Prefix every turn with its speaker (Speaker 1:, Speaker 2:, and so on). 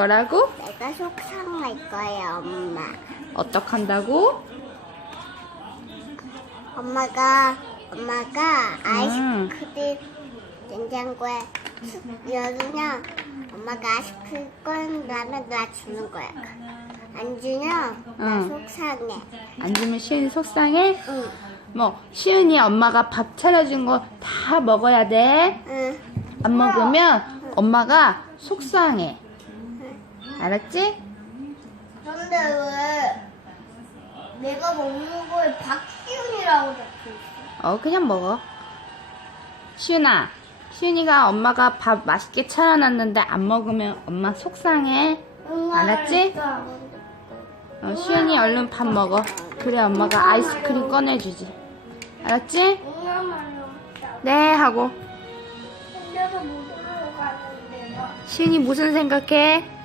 Speaker 1: 뭐라고?
Speaker 2: 내가 속상할 거야, 엄마.
Speaker 1: 어떡한다고?
Speaker 2: 엄마가 엄마가
Speaker 1: 음.
Speaker 2: 아이스크림 냉장고에 열으면 엄마가 아이스크림 꺼낸다면 나 주는 거야. 안 주면 나
Speaker 1: 응.
Speaker 2: 속상해.
Speaker 1: 안 주면 시은이 속상해?
Speaker 2: 응,
Speaker 1: 뭐 시은이 엄마가 밥 차려준 거 다 먹어야 돼.
Speaker 2: 응.
Speaker 1: 안 먹으면 엄마가 속상해. 알았지?
Speaker 2: 근데 왜 내가 먹는 거에 박시훈이라고 적혀 있어?
Speaker 1: 어 그냥 먹어. 시은아, 시은이가 엄마가 밥 맛있게 차려놨는데 안 먹으면 엄마 속상해. 알았지? 어, 시은이 얼른 밥 먹어. 그래 엄마가 아이스크림 꺼내주지. 알았지? 네 하고.
Speaker 2: 나
Speaker 1: 시은이 무슨 생각해?